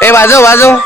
ए वाजव वाजव.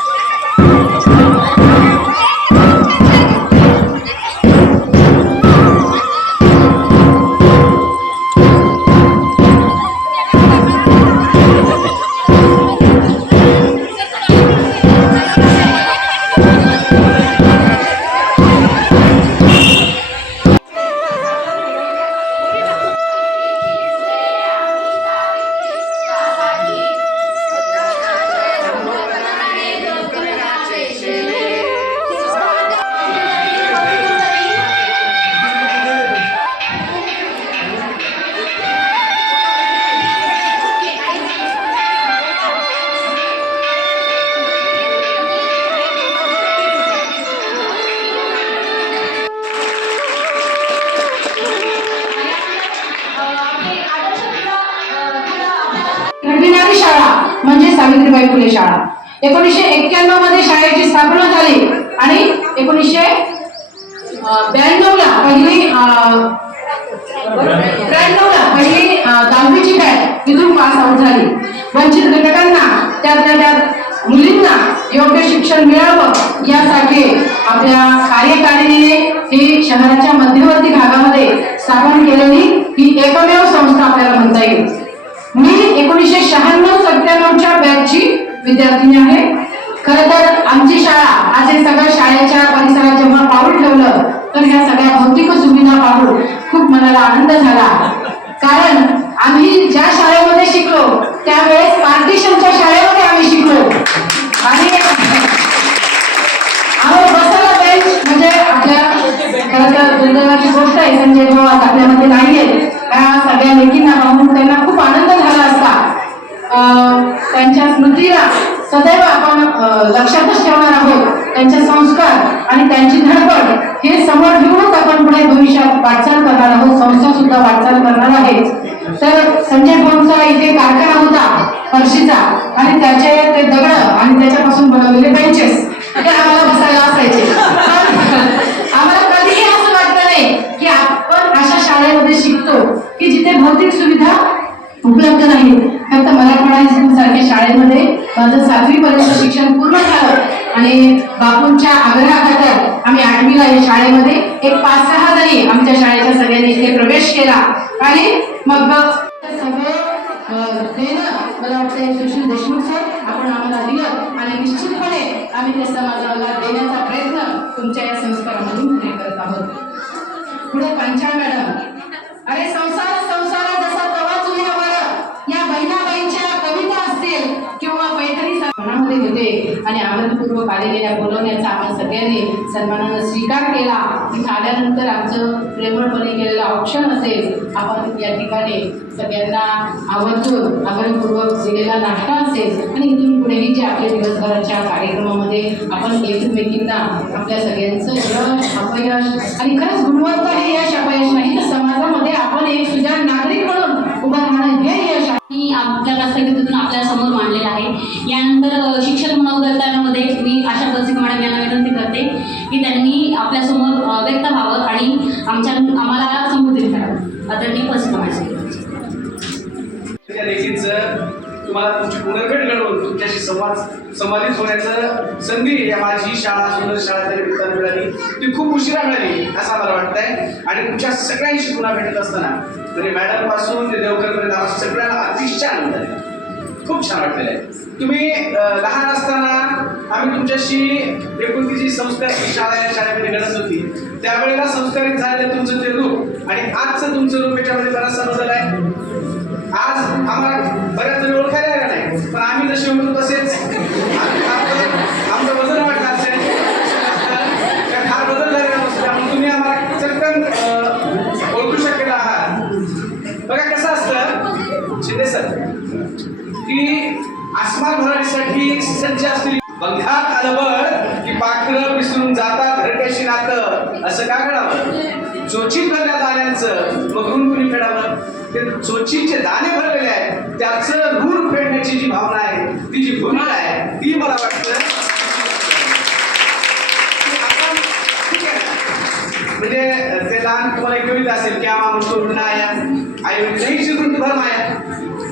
घडविणारी शाळा म्हणजे सावित्रीबाई फुले शाळा. 1991 मध्ये शाळेची स्थापना झाली आणि 1992 ला पहिली 10वीची बॅच तिथून पास आउट झाली. वंचित घटकांना त्यात मुलींना योग्य शिक्षण मिळावं यासाठी आपल्या कार्यकारिणीने ही शहराच्या मध्यवर्ती भागामध्ये स्थापन केलेली ही एकमेव संस्था आपल्याला म्हणता येईल. मी 1996-97च्या बॅचची विद्यार्थिनी आहे. खरं तर आमची शाळा आज हे सगळं शाळेच्या परिसरात जेव्हा पाऊल ठेवलं तर ह्या सगळ्या भौतिक सुविधा पाहून खूप मनाला आनंद झाला. कारण आम्ही ज्या शाळेमध्ये शिकलो त्यावेळेस पार्टिशनच्या शाळेमध्ये आम्ही शिकलो आणि आम्हाला बसायला बेंच म्हणजे आपल्या खरं तर दुर्दैवाची गोष्ट आहे. संजय भाऊ आज आपल्यामध्ये नाहीये. त्या सगळ्या लेखींना पाहून त्यांना खूप आनंद झाला असता. त्यांच्या स्मृतीला सदैव आपण लक्षातच ठेवणार आहोत. त्यांचे संस्कार आणि त्यांची धडपड हे समोर ठेवूनच आपण पुढे भविष्यात वाटचाल करणार आहोत. संस्था सुद्धा वाटचाल करणार आहे. तर संजय भाऊंचा इथे कारखाना होता फरशीचा आणि त्याचे ते दगड आणि त्याच्यापासून बनवलेले बेंचेस ते आम्हाला बसायला असायचे. आम्हाला कधीही असं वाटलं नाही की आपण अशा शाळेमध्ये शिकतो की जिथे भौतिक सुविधा उपलब्ध नाही. फक्त मराठवाडा हायस्कूल सारख्या शाळेमध्ये माझं 7वी पर्यंत शिक्षण पूर्ण झालं आणि बापूंच्या आग्रहाखातर आम्ही 8वीला या शाळेमध्ये एक 5-6 जणी आमच्या शाळेच्या सगळ्यांनी इथे प्रवेश केला आणि मग सगळं देणं मला वाटतं सुशील देशमुख सर आपण आम्हाला दिलं आणि निश्चितपणे आम्ही ते समाजाला देण्याचा प्रयत्न तुमच्या या संस्कारामधून पुढे करत आहोत. पुढे पंचाळ मॅडम. अरे संसार जसा तवा चुलीवर या बहिणाबाईंच्या कविता असतील किंवा पैठणी मनामध्ये होते आणि आनंदपूर्वक आलेल्या बोलवण्याचा आपण सगळ्यांनी सन्मानानं स्वीकार केला. इथं आल्यानंतर आमचं प्रेमळपणे केलेलं औक्षण असेल. आपण या ठिकाणी सगळ्यांना आवर्जून आग्रहपूर्वक दिलेला नाश्ता असेल आणि इथून पुढेही जे आपल्या दिवसभराच्या कार्यक्रमामध्ये आपण एकमेकींना आपल्या सगळ्यांचं यश अपयश आणि खरंच गुणवत्ता हे यश अपयश नाही तर समाजामध्ये आपण एक सुजाण नागरिक म्हणून उभं राहणं हे यश आणि आपल्या प्रास्ताविकेतून आपल्या समोर मांडलेलं आहे. यानंतर शिक्षक मनोगतामध्ये मी आशा बसिक मॅडम यांना विनंती करते की त्यांनी आपल्यासमोर व्यक्त व्हावं आणि आम्हाला संबोधित करावं. आदरणीय बसिक मॅडम. तुम्हाला तुमची पुनर्भेट घडवून तुमच्याशी संवादित होण्याचं संधी या माझी शाळा सुंदर शाळा तरी मिळताना मिळाली. ती खूप उशिरा मिळाली असं मला वाटतंय आणि तुमच्या सगळ्यांशी पुन्हा भेटत असताना म्हणजे मॅडम पासून ते देवकरपर्यंत सगळ्यांना अतिशय आनंद आहे. खूप छान वाटलेलं आहे. तुम्ही लहान असताना आम्ही तुमच्याशी एकुलती जी संस्कारित शाळा या शाळेमध्ये घडत होती त्यावेळेला संस्कारित झालेलं तुमचं ते रूप आणि आजचं तुमचं रूप याच्यामध्ये बराचसा बदल आहे. आज आम्हाला बऱ्याच जण ओळखायला आला नाही पण आम्ही जसे होतो तसेच आमचं वजन वाढलं असेल फार बदल झालेला नसतो. त्यामुळे तुम्ही आम्हाला चटकन ओळखू शकेल आहात. बघा कसं असतं शिंदे सर की आसमान भराडीसाठी सज्ज असलेली बंधात आलं की पाखरं विसरून जातात घरट्याशी नातं असं का घडावं. चोचीत भरल्या दाण्यांचं मग ऋण कुणी फेडावं. ते चोचीचे दाणे भरलेले आहेत त्याचं ऋण फेडण्याची जी भावना आहे ती जी भूमिका आहे ती मला वाटतं लहान तुम्हाला एक कविता असेल की आम्हा म्हणतो उठणं आया आई नाही शिकून भर माया.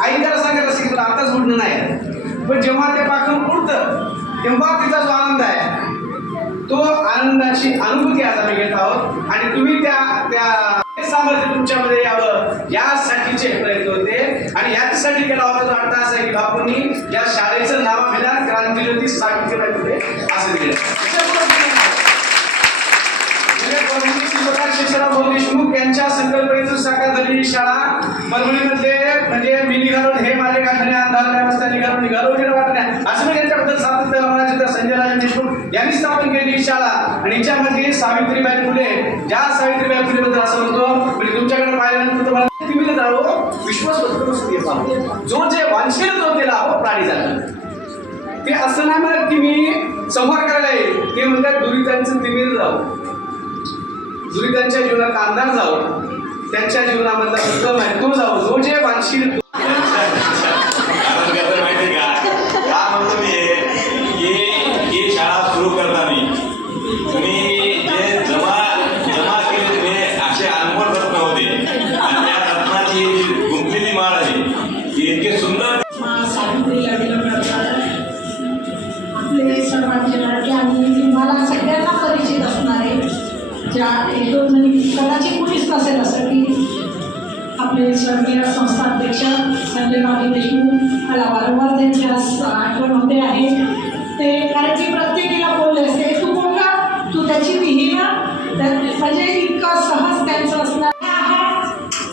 आई त्याला सांगत असेल तुला आताच उठणं नाही, पण जेव्हा ते पाखरू उडतं तेव्हा तिचा जो आनंद आहे तो आनंदाची अनुभूती आज आम्ही घेत आहोत. आणि तुम्ही त्या सामर्थ्य तुमच्यामध्ये यावं यासाठीचे प्रयत्न होते. आणि याच्यासाठी केला होता तो अर्थ असा आहे की बापूंनी या शाळेचं नावाभिधान क्रांतिज्योती सावित्रीबाई फुले असं दिलं. शिक्षणराव भाऊ देशमुख यांच्या संकल्पनेतून साकार झालेली शाळा परभणीमध्ये म्हणजे मी निघालो हे माझे गाठणे अंधार रस्ता निघालो वाटण्या असं मी यांच्याबद्दल सातत्यानं म्हणायचं. तर संजय राजे देशमुख यांनी स्थापन केलेली शाळा आणि याच्यामध्ये सावित्रीबाई फुले ज्या सावित्रीबाई फुले बद्दल असं म्हणतो म्हणजे तुमच्याकडे पाहिल्यानंतर तुम्हाला तिमिर जावं विश्वास जो जे वांछेल जो त्याला प्राणी झाला. ते असं नाही म्हणत की मी संहार करायला येईल, ते म्हणतात दुरितांचं तिमिर जावं, दुरितांच्या जीवनात अंधार जावं, त्यांच्या जीवनामधला उत्तम आहे तो जावं, जो जे वांछील माहिती का का म्हणतो मी ही शाळा सुरू करताना तुम्ही जे जमा केले तुम्ही असे अनमोल रत्न होते आणि त्या रत्नाची जी गुंतलेली माळ आहे ती इतकी सुंदर. सावित्रीला दिलं आपले सर्वांचे लाडके आणि मला सगळ्यांना परिचित असणारे ज्या एक दोन कदाचित कुणीच नसेल असं की आपले स्वर्गीय संस्थाध्यक्ष संजय राजे देशमुख मला वारंवार त्यांची आज आठवण होते आहे. ते कारण की प्रत्येकीला बोलले असते तू बोलला तू त्याची लिही ना म्हणजे इतकं सहज त्यांचं असणार.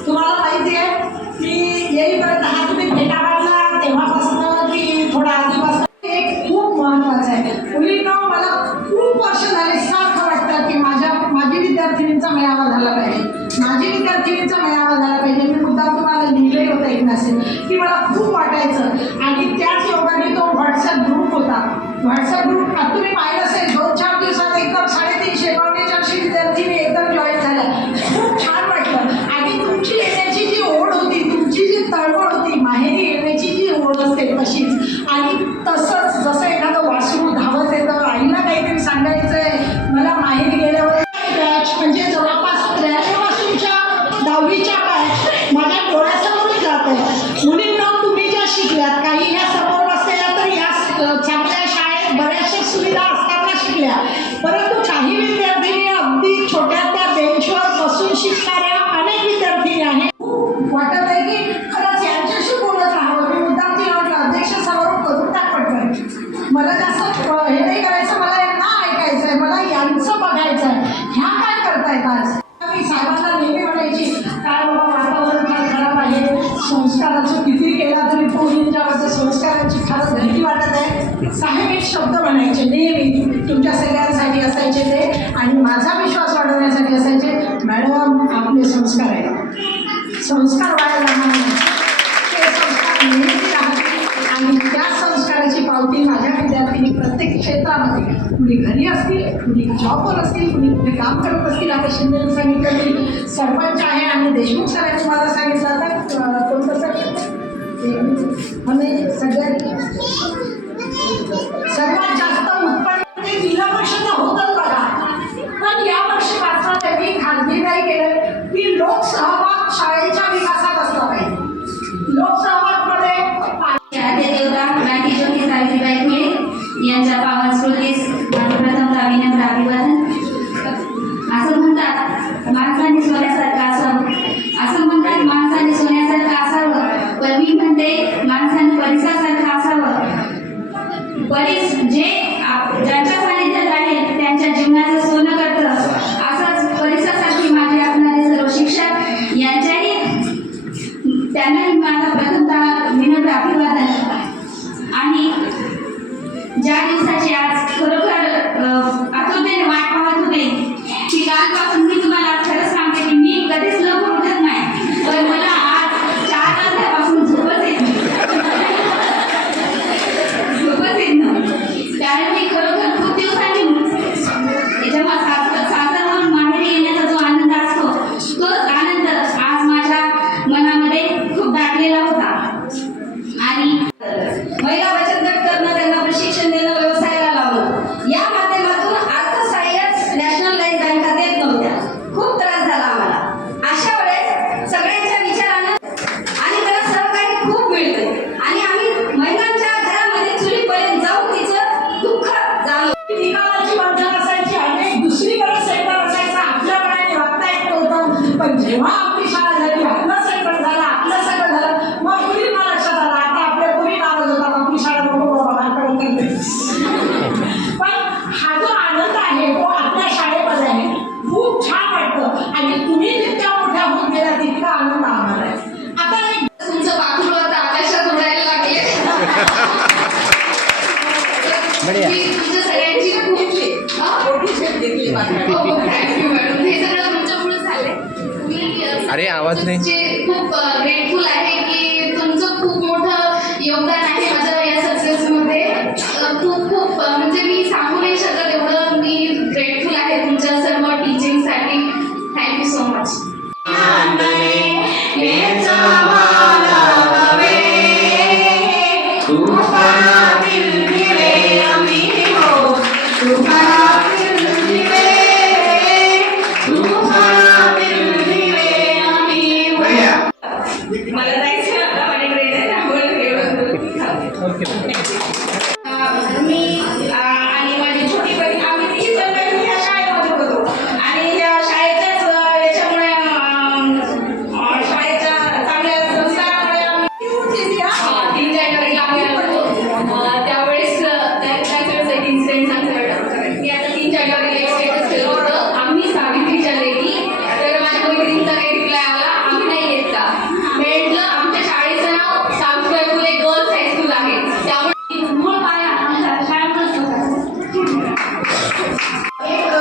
तुम्हाला माहिती आहे की येईपर्यंत हा तुम्ही भेटा मारला तेव्हापासून की थोडा आधीपासून एक खूप महत्त्वाचं आहे. मुलींना मला खूप वर्ष झाले सारखं वाटतं की माझी विद्यार्थिनींचा मेळावा झाला पाहिजे, माझी विद्यार्थिनींचा मेळावा झाला पाहिजे. मी मुद्दा तुम्हाला लिहिले होतं एक मेसेज की मला खूप वाटायचं आणि त्याच योगाने तो व्हॉट्सअप ग्रुप होता. व्हॉट्सअप ग्रुप तुम्ही पाहिलं असेल 2-4 दिवसात एकदम 350-400 विद्यार्थिनी एकदम जॉईन झाल्या. खूप छान वाटलं. आणि तुमची येण्याची जी ओढ होती, तुमची जी तळमळ होती, माहेरी येण्याची जी ओढ असते तशीच. आणि तसंच जसं एखादं वासरू धावत येतं आईला काहीतरी सांगायचं आहे मला माहेरी गेल्यावर बॅच म्हणजे जवळपास 93 वासूंच्या 10वीच्या बॅच माझ्या डोळ्यासमोर जात आहे. मुलींना तुम्ही ज्या शिकल्यात काही ह्या समोर नसलेल्या तर या चांगल्या शाळेत बऱ्याचशा सुविधा असताना शिकल्या, परंतु काही विद्यार्थिनी अगदी छोट्या त्या बेंचवर बसून शिकणाऱ्या अनेक विद्यार्थिनी आहेत. वाटत आहे की खरंच यांच्याशी बोलत राहावं. मी मुद्दाम तिला म्हटलं अध्यक्ष समोर करून टाक पटकन, मला जास्त हे नाही करायचं, मला यांना ऐकायचं आहे, मला यांचं बघायचं आहे. ह्या काय करतायत आज. मी साहेबांना नेहमी म्हणायची काय बाबा वातावरण फार खराब आहे, संस्काराचं किती केला तरी पोरींच्यावरच्या संस्कारांची फारच भीती वाटत आहे. साहेब एक शब्द म्हणायचे नेहमी तुमच्या सगळ्यांसाठी असायचे ते आणि माझा विश्वास वाढवण्यासाठी असायचे, मॅडम आपले संस्कार आहे, संस्कार वाया जाणार नाही, ते संस्कार नेहमी राहतील. आणि त्या संस्काराची पावती माझ्या विद्यार्थिनी प्रत्येक क्षेत्रामध्ये कुणी घरी असतील, कुणी जॉबवर असतील, कुणी कुठे काम करत असतील. आता शिंदेने सांगितलं मी सरपंच आहे आणि देशमुख सरांनी मला सांगितलं आता कोणतं सर म्हणजे सर्वात जास्त उत्पन्न ते जिल्हा परिषद होतच बघा. पण यावर्षी मात्र त्यांनी खाजगी नाही केलं की लोकसहभाग शाळेच्या विकासात असला पाहिजे. लोकसहभागमध्ये क्रांतिज्योती सावित्रीबाई फुले यांच्या पावन स्मृतीस प्रथमतः विनम्र अभिवादन. असं म्हणतात माणसाने सोन्यासारखं असावं, असं म्हणतात माणसाने सोन्यासारखं असावं, पण मी म्हणते माणसाने परिसासारखं असावं. परिस जे जेव्हा आपली शाळा झाली, आपलं सगळं झालं, आपलं सगळं झालं, मग मुलींना लक्षात आलं आता आपल्या मुली नाराज होतात, आपली शाळा नको बाबा माझ्याकडे करते. पण हा जो आनंद आहे तो आपल्या शाळेमध्ये आहे, खूप छान वाटतं. आणि तुम्ही जितक्या मोठ्या होत गेला तितका आनंद आम्हाला आहे. आता एक तुमचं पाखरू आता आकाशात उडायला लागले. मी तुमच्या सगळ्यांची खूप थँक्यू मॅडम. हे सगळं तुमच्यामुळे झालंय. मी अरे, आवाज नाही. खूप ग्रेटफुल आहे की तुमचं खूप मोठं योगदान आहे माझ्या या सक्सेसमध्ये. खूप खूप म्हणजे मी सांगू नाही शकत एवढं मी ग्रेटफुल आहे तुमच्या सर्व टीचिंगसाठी. Thank you so much. मला जायचं आता माझ्या ट्रेन आहे मी आणि माझी छोटी बहीण आम्ही तिघी जण मिळून या शाळेमध्ये होतो. आणि या शाळेच्याच याच्यामुळे शाळेच्या चांगल्या संस्कारामुळे आम्ही 3 जानेवारीला आम्ही होतो. त्यावेळेस त्यावेळेस एक इन्सिडेंट सांगतो की आता 3 जानेवारीला एक स्टेटस केलं होतं आम्ही सावित्रीच्या लेडी. तर माझ्या मैत्रिणीचा काही रिप्लाय आला आम्ही नाही येत का. म्हटलं आमच्या शाळेचं नाव सावित्रीबाई फुले गर्ल्स हायस्कूल आहे त्यामुळे मूळ पाया आमच्या शाळेतच एक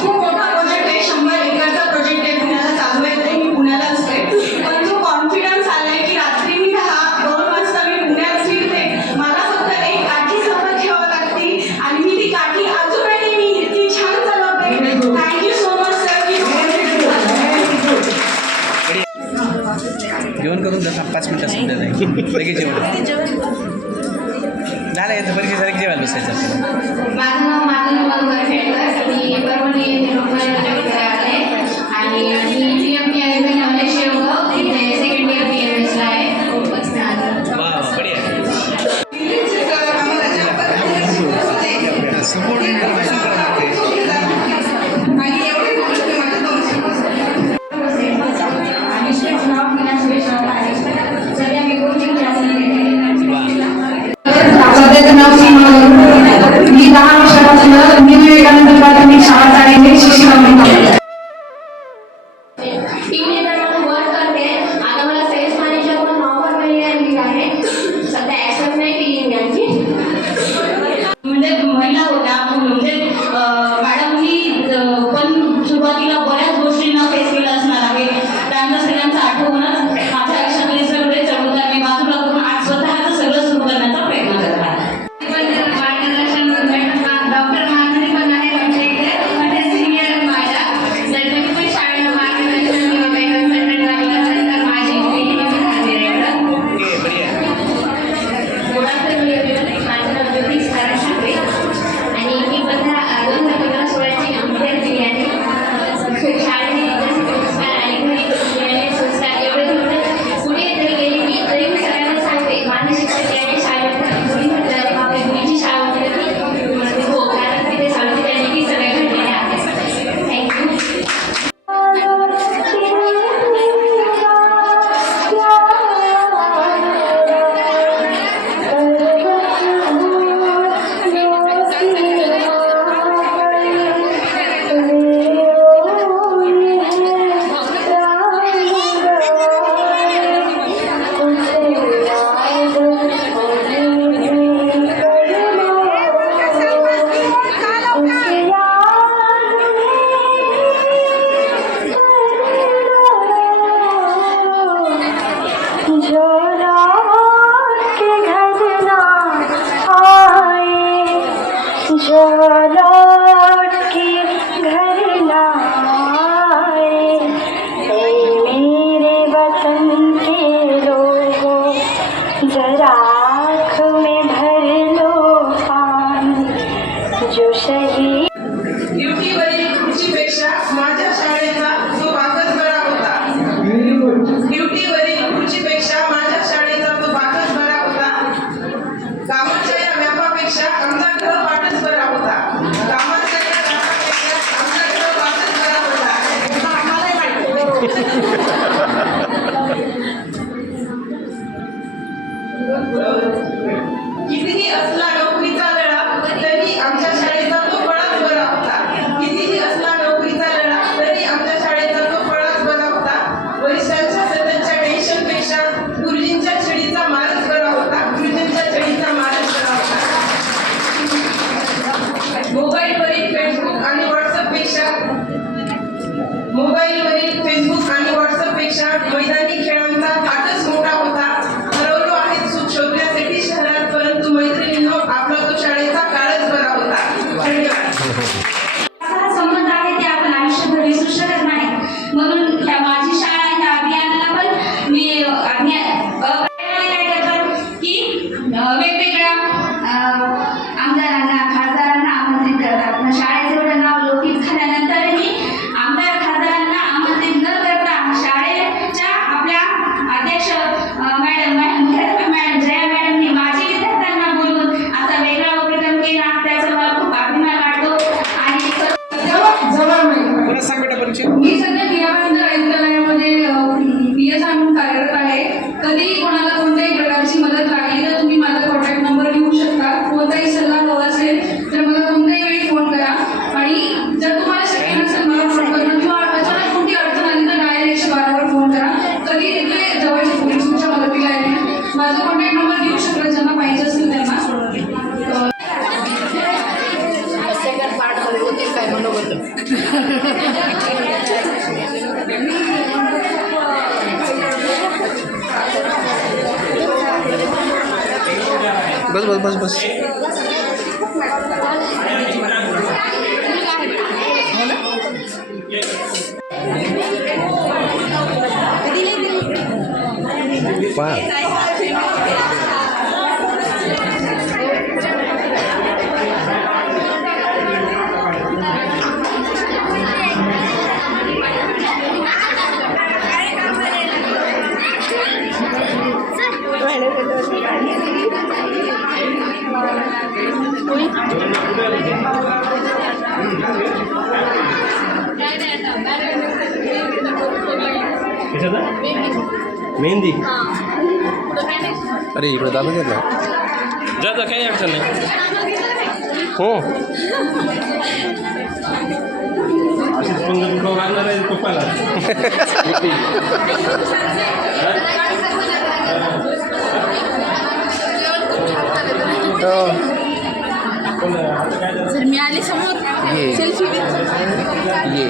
खूप मोठा प्रोजेक्ट आहे. 100 एकरचा प्रोजेक्ट आहे. पुण्याला चालू आहे. तरी मी पुण्याला असते. पण जो कॉन्फिडन्स आलाय की रात्री मी 2 वाजता मी पुण्यात फिरते. मला फक्त एक काठी सोबत ठेवावं लागते आणि मी ती काठी अजूनही मी इतकी छान चालवते. Thank you so much sir. जेवण करून जसा 5 मिनिटं सध्या नाही लगेच जेवण झालं. याचं परीक्षा झाली की जेवायला बसायचं आपल्याला. माझं नाव माधुरी खेळकर. मी परभणी येथे लोकमान्य आले आणि मी PMP आहे नवले शेवगाव इथे सेकंड इयर PMSला आहे. खूपच छान. वा बढिया. सध्याचं नाव सीमा. मी 10 वर्षापासून विवेकानंद प्राथमिक शाळा चालवते शिक्षण म्हणून. टीम लीडर म्हणून वर्क करते. आता मला सेल्स मॅनेजर म्हणून ऑफर मिळाली आहे. सध्या ॲक्सेस नाही केली मी आणखी. म्हणजे महिला होत्या म्हणजे मॅडमनी पण सुरुवातीला बऱ्याच गोष्टींना फेस केलं असणार आहे. त्यांना सगळ्यांचं आठवूनच माझ्या आयुष्यातले सगळे चढउतार मी बाजूला करून आज स्वतःचं सगळं सुरू करण्याचा प्रयत्न करत आहे. मार्गदर्शन डॉक्टर माधुरी पण आहे आमच्या इथे. म्हणजे सिनियर माझ्या जर तुम्ही पण शाळेला मार्गदर्शन किंवा काही कन्सल्टंट लागला असेल तर माझी मुलगी पण हजर आहे. माझं नाव ज्योती सारा ठाकरे आणि मी 2015-16ची विद्यार्थी आहे. शाळेने संस्कार आणि घरी संस्कार एवढे होतं. पुढे जरी गेली मी तरी मी सगळ्यांना सांगते माझे शिक्षक याने शाळेत मुली म्हटलं आपल्या मुलीची शाळा होती हो कारण तिथे सांगते त्यांनी की सगळ्या घडलेल्या आहेत. थँक्यू. जरा आँख में भर लो पानी जो शहीद. ड्युटीवरील खुर्चीपेक्षा माझ्या शाळेचा जो बाकस बरा होता. ड्युटीवरील खुर्चीपेक्षा माझ्या शाळेचा जो बाकस बरा होता. कामाच्या या व्यापापेक्षा आमचा घर वाटच बरा होता. कामाच्या या व्यापापेक्षा आमचा घर वाटच बरा होता. आम्हाला वाटतं मोबाईलवरील फेसबुक आणि व्हॉट्सअपपेक्षा मैदानी खेळांचा थाटच मोठा होता. हरवलो आहे सुख शोधण्यासाठी शहरात, परंतु मैत्रिणींनो आपला तो शाळेचा काळच बरा होता. धन्यवाद. असा संबंध आहे ते आपण आयुष्यभर विसरू शकत नाही. म्हणून ह्या माझी शाळा ह्या अभियानाला पण मी काय करतात की वेगवेगळ्या आमदारांना खासदारांना आमंत्रित करतात. मग शाळेचं एवढं नाव लौकिक झाल्यानंतरही आमदार खासदारांना आमंत्रित न करता शाळेच्या आपल्या अध्यक्ष मॅडम जया मॅडमनी माझी विद्यार्थ्यांना बोलून असा वेगळा उपक्रम केला. त्याचा मला खूप अभिमान वाटतो. आणि पुन्हा सांग बेटा परिचय. मी सध्या क्रियाबंध आयुक्तालयामध्ये PS म्हणून कार्यरत आहे. कधीही कोणाला कोणत्याही प्रकारची मदत लागली तर तुम्ही माझा कॉन्टॅक्ट नंबर लिहू शकता. कोणताही सल्ला हवा असेल तर मला कोणत्याही वेळी फोन करा. आणि जर तुम्हाला शक्य नसेल मला फोन करणं किंवा अचानक कोणती अडचण आली तर डायल 112वर फोन करा. कधी तिथे जवळचे पोलीस तुमच्या मदतीला येतील. माझा कॉन्टॅक्ट नंबर लिहू शकता. ज्यांना पाहिजे असेल त्यांना बस बस बस बस. मेहंदी. अरे इकडे दादा घेत ना जा जा काही अडचण नाही. हो अशीच पंगत लागणार आहे पप्पाला. जर मी आले समोर सेल्फी ये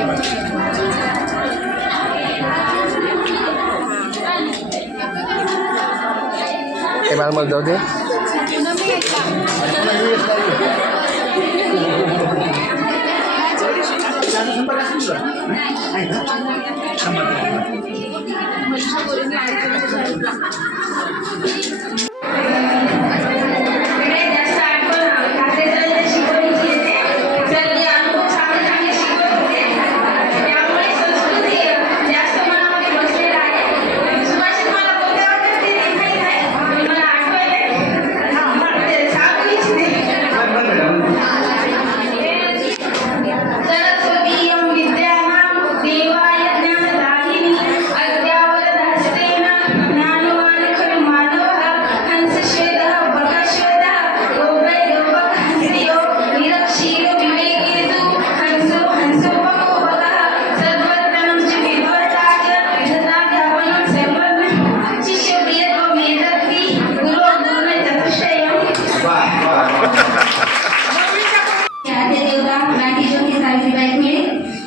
हे मला जाऊ दे.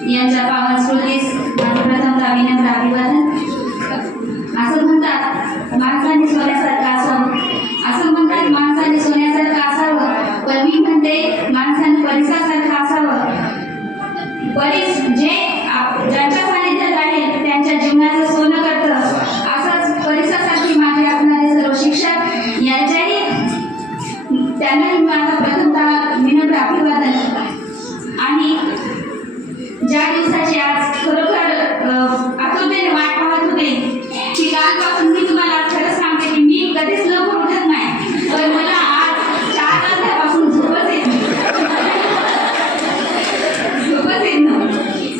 यांच्या पावन स्मृतीस प्रथमतः विनम्र अभिवादन. असं म्हणतात माणसाने सोन्यासारखं असावं, असं म्हणतात माणसाने सोन्यासारखं असावं, पण मी म्हणते माणसाने परिसासारखं असावं. परीस जे ज्यांच्या सानिध्यात आहे त्यांच्या जीवनाचं सोनं करतं. असंच परिसासाठी माझे असणारे सर्व शिक्षक यांच्याही त्यांनाही माझा प्रथमतः विनम्र अभिवादन. आणि ज्या दिवसाची आज खरोखर आतुरतेने वाट पाहत होते की कालपासून मी तुम्हाला खरं सांगते की मी कधीच लवकर उठत नाही, पण मला आज 4 वाजल्यापासून झोपच येत नाही.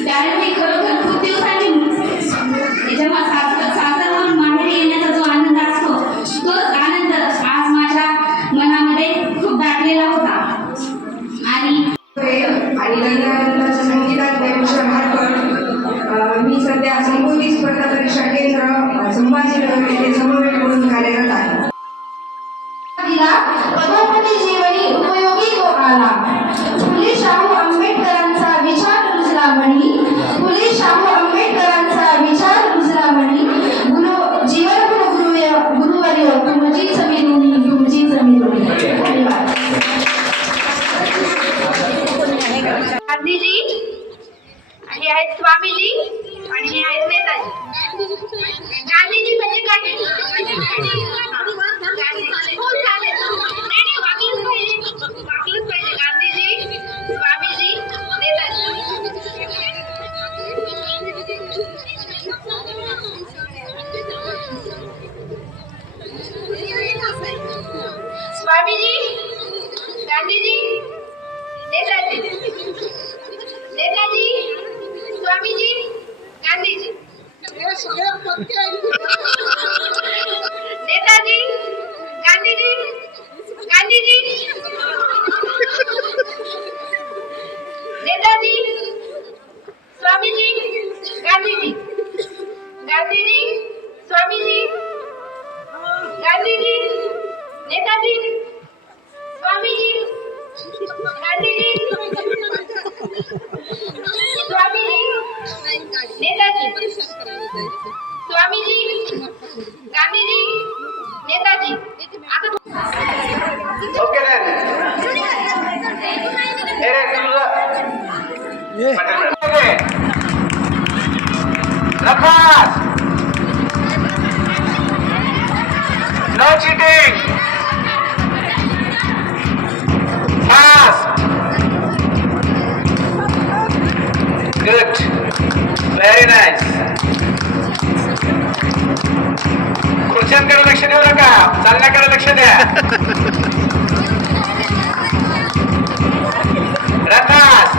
कारण मी खरोखर खूप दिवसांनी जेव्हा सासरवरून माहेरी येण्याचा जो आनंद असतो तोच आनंद आज माझ्या मनामध्ये खूप दाटलेला होता. आणि संगीतात मी सध्या संबोधी स्पर्धा परीक्षा केंद्र संभाजीनगर येथे समन्वय म्हणून कार्यरत आहे. पदोपदी जीवनी उपयोगी तो आला. गांधीजी, हे आहेत स्वामीजी आणि हे आहेत नेताजी. गांधीजी म्हणजे गांधीजी. हो, चालेल. नाही, वाकलंच पाहिजे. गांधीजी, स्वामीजी, नेताजी. स्वामीजी, गांधीजी, नेताजी. नेताजी, स्वामीजी, गांधीजी. नेताजी, गांधीजी, गांधीजी. नेताजी, स्वामीजी, गांधीजी. गांधीजी, स्वामीजी, गांधीजी. नेताजी, स्वामीजी, गांधीजी. स्वामीजी, नेताजी. स्वामीजी, गांधीजी, नेताजी. आता ओके रे तुझं No cheating. Fast. Good. Very nice. खुर्च्यांकडे लक्ष देऊ नका, चालण्याकडे लक्ष द्या. रकास.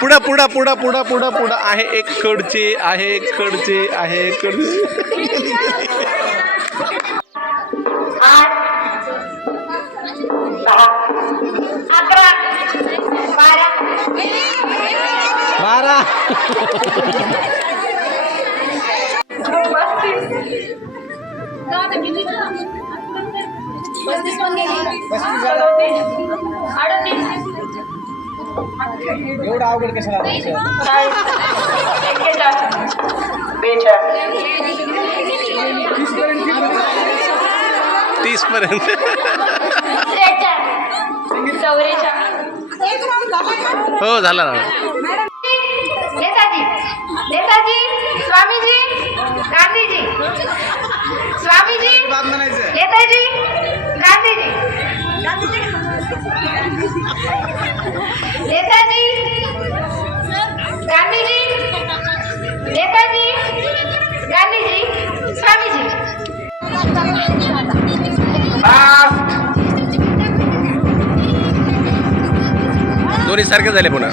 पुढं पुढं पुढं पुढं पुढं पुढं आहे एक कडचे आहे एक कडचे आहे एक कडचे 8, 10, 11, 12. एवढं अवघड कशाला 30 पर्यंत 44. हो झाला ना नेताजी, नेताजी, स्वामीजी, गांधीजी. स्वामीजी, बाद म्हणायचं. नेताजी, गांधीजी. नेताजी, गांधीजी, नेताजी, गांधीजी, स्वामीजी. दोन्ही सारखे झाले पुन्हा